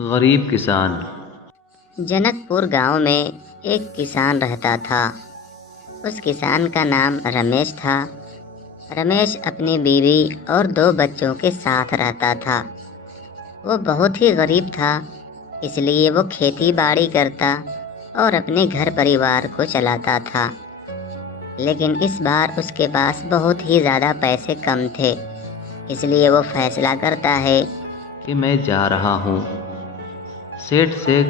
गरीब किसान। जनकपुर गांव में एक किसान रहता था। उस किसान का नाम रमेश था। रमेश अपनी बीवी और 2 बच्चों के साथ रहता था। वो बहुत ही गरीब था, इसलिए वो खेती बाड़ी करता और अपने घर परिवार को चलाता था। लेकिन इस बार उसके पास बहुत ही ज़्यादा पैसे कम थे, इसलिए वो फैसला करता है कि मैं जा रहा हूँ सेठ से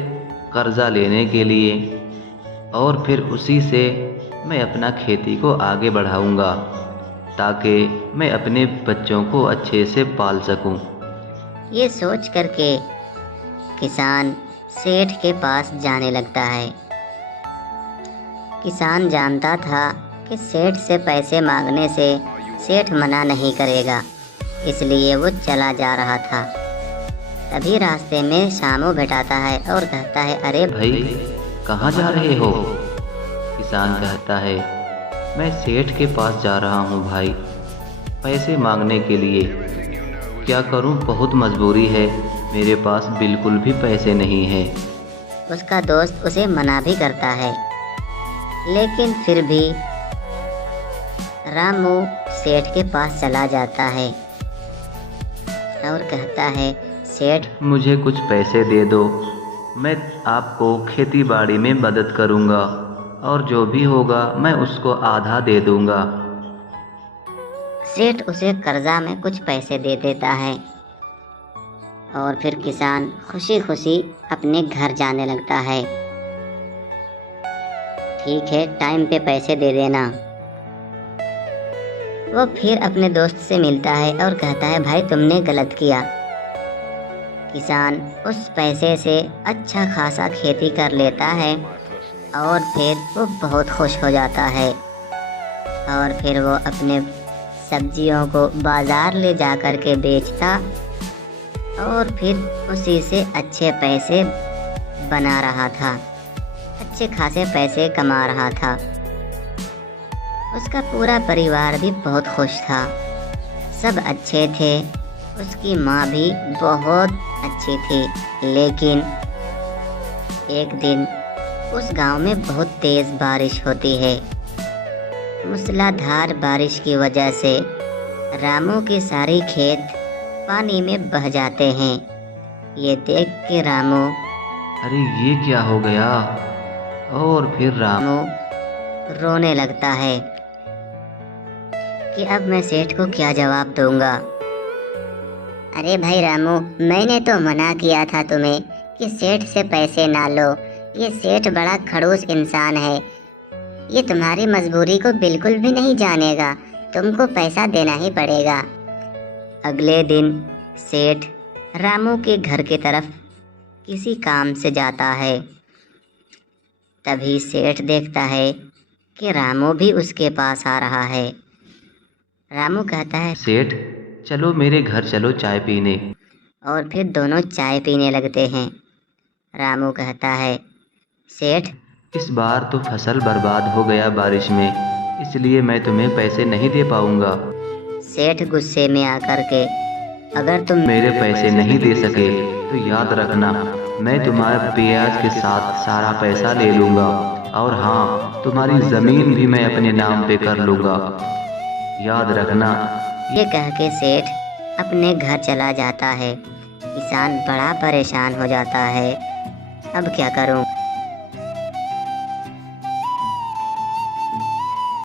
कर्जा लेने के लिए और फिर उसी से मैं अपना खेती को आगे बढ़ाऊंगा ताकि मैं अपने बच्चों को अच्छे से पाल सकूं। ये सोच करके किसान सेठ के पास जाने लगता है। किसान जानता था कि सेठ से पैसे मांगने से सेठ मना नहीं करेगा, इसलिए वो चला जा रहा था। तभी रास्ते में शामू भेटाता है और कहता है, अरे भाई कहाँ जा रहे हो? किसान कहता है, मैं सेठ के पास जा रहा हूँ भाई, पैसे मांगने के लिए। क्या करूँ, बहुत मजबूरी है, मेरे पास बिल्कुल भी पैसे नहीं है। उसका दोस्त उसे मना भी करता है, लेकिन फिर भी रामू सेठ के पास चला जाता है और कहता है, सेठ मुझे कुछ पैसे दे दो, मैं आपको खेती बाड़ी में मदद करूँगा और जो भी होगा मैं उसको आधा दे दूँगा। सेठ उसे कर्जा में कुछ पैसे दे देता है और फिर किसान खुशी खुशी अपने घर जाने लगता है। ठीक है, टाइम पे पैसे दे देना। वो फिर अपने दोस्त से मिलता है और कहता है, भाई तुमने गलत किया। किसान उस पैसे से अच्छा खासा खेती कर लेता है और फिर वो बहुत खुश हो जाता है और फिर वो अपने सब्जियों को बाज़ार ले जा कर के बेचता और फिर उसी से अच्छे पैसे बना रहा था, अच्छे खासे पैसे कमा रहा था। उसका पूरा परिवार भी बहुत खुश था, सब अच्छे थे। उसकी माँ भी बहुत अच्छी थी। लेकिन एक दिन उस गांव में बहुत तेज़ बारिश होती है। मूसलाधार बारिश की वजह से रामू के सारे खेत पानी में बह जाते हैं। ये देख के रामू, अरे ये क्या हो गया? और फिर रामू रोने लगता है कि अब मैं सेठ को क्या जवाब दूंगा। अरे भाई रामू, मैंने तो मना किया था तुम्हें कि सेठ से पैसे ना लो। ये सेठ बड़ा खड़ूस इंसान है, ये तुम्हारी मजबूरी को बिल्कुल भी नहीं जानेगा, तुमको पैसा देना ही पड़ेगा। अगले दिन सेठ रामू के घर की तरफ किसी काम से जाता है। तभी सेठ देखता है कि रामू भी उसके पास आ रहा है। रामू कहता है, सेठ चलो मेरे घर चलो चाय पीने। और फिर दोनों चाय पीने लगते हैं। रामू कहता है, सेठ इस बार तो फसल बर्बाद हो गया बारिश में, इसलिए मैं तुम्हें पैसे नहीं दे पाऊंगा। सेठ गुस्से में आकर के, अगर तुम मेरे पैसे नहीं दे सके तो याद रखना, मैं तुम्हारे ब्याज के साथ सारा पैसा ले लूँगा और हाँ, तुम्हारी ज़मीन भी मैं अपने नाम पे कर लूँगा, याद रखना। ये कह के सेठ अपने घर चला जाता है। किसान बड़ा परेशान हो जाता है, अब क्या करूं?